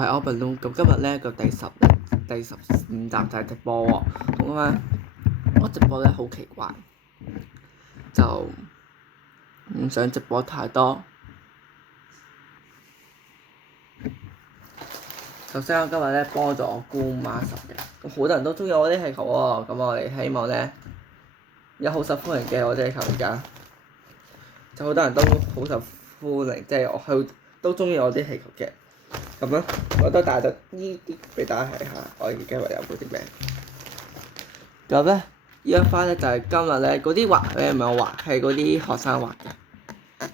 係 Open 咁今日咧個第15集就係直播喎。咁咧我直播咧好奇怪，就唔想直播太多。首先我今日咧幫咗我姑媽10嘅，咁好多人都中意我啲氣球喎。咁我哋希望咧有好受歡迎嘅我啲氣球而家，就好多人都好受歡迎，即係我都中意我啲氣球嘅。咁咧我都帶咗呢啲俾大家睇下，我而家有嗰啲咩？咁咧呢一花咧就係今日咧嗰啲畫咧唔係我畫，係嗰啲學生畫嘅，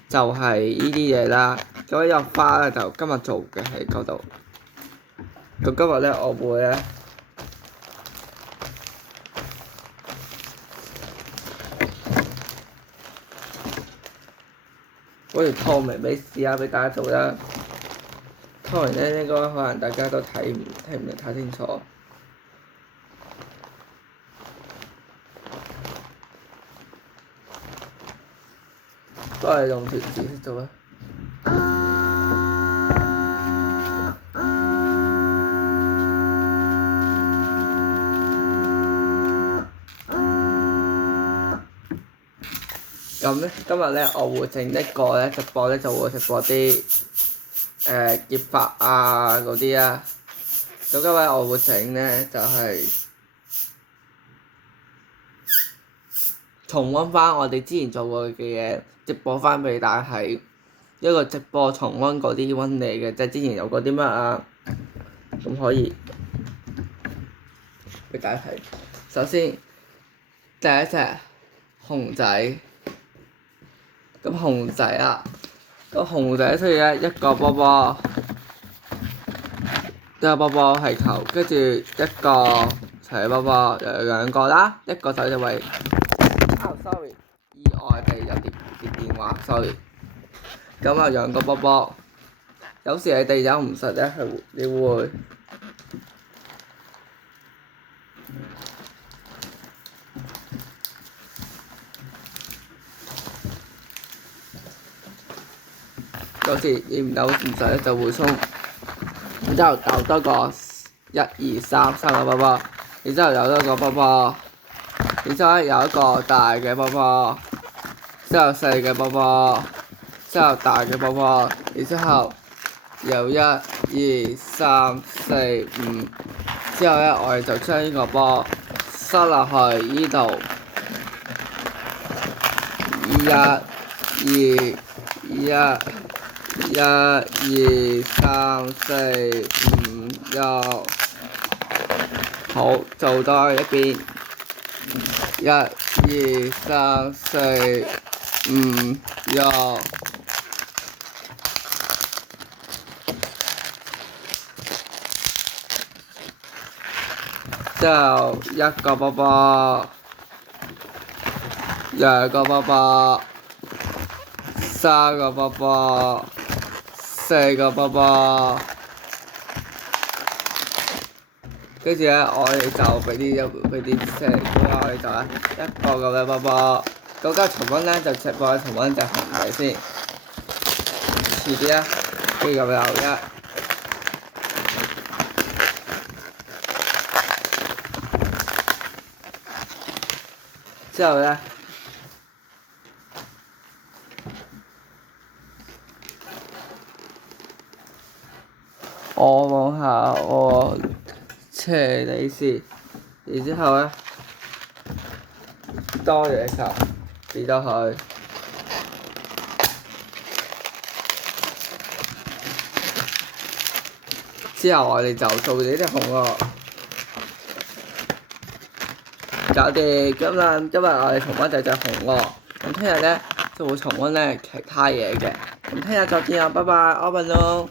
就係呢啲嘢啦。咁呢個花咧就今日做嘅喺嗰度。咁今日咧我會咧嗰條透明俾試下俾大家做啦。透明咧應該可能大家都睇唔明太清楚，都係用條紙去做啦。咁咧，今日咧我會整一個咧直播咧，就會直播啲結髮啊嗰啲啊。咁今日我會整咧就係重溫翻我哋之前做過嘅嘢，直播翻俾大家睇。一個直播重溫嗰啲溫嚟嘅，即係之前有過啲乜啊，咁可以俾大家睇。首先第一隻熊仔。咁熊仔啊，個熊仔需要一個波波，一個波波氣球，跟住一個齊波波，有兩個啦，一個就因為sorry， 意外地有啲電話 sorry。咁啊兩個波波，有時你哋有唔實咧，你會有時你唔有唔實咧就會鬆，然之後有多個1、2、3個波波，然之後有多個波波，然之後咧有一個大嘅波波，之後細嘅波波，之後大嘅波波，然之後有1、2、3、4、5，之後咧我哋就將呢個波塞落去呢度，1、2、3、4、5、6，好，做多一邊，1、2、3、4、5、6，之後一個波波，兩個波波，三個波波，四個波波，跟住咧我哋就俾啲車嚟，我哋就一個咁嘅波波。咁今日重溫咧就直播重溫隻熊仔先，遲啲啊，跟住咁又之後咧，我望下我斜你先，然之後咧多嘢就俾咗佢，之後我哋就做呢隻熊喎。搞掂，今日我哋重溫就隻熊喎。咁聽日咧就會重溫咧其他嘢嘅。咁聽日再見啊，拜拜，Open 咯。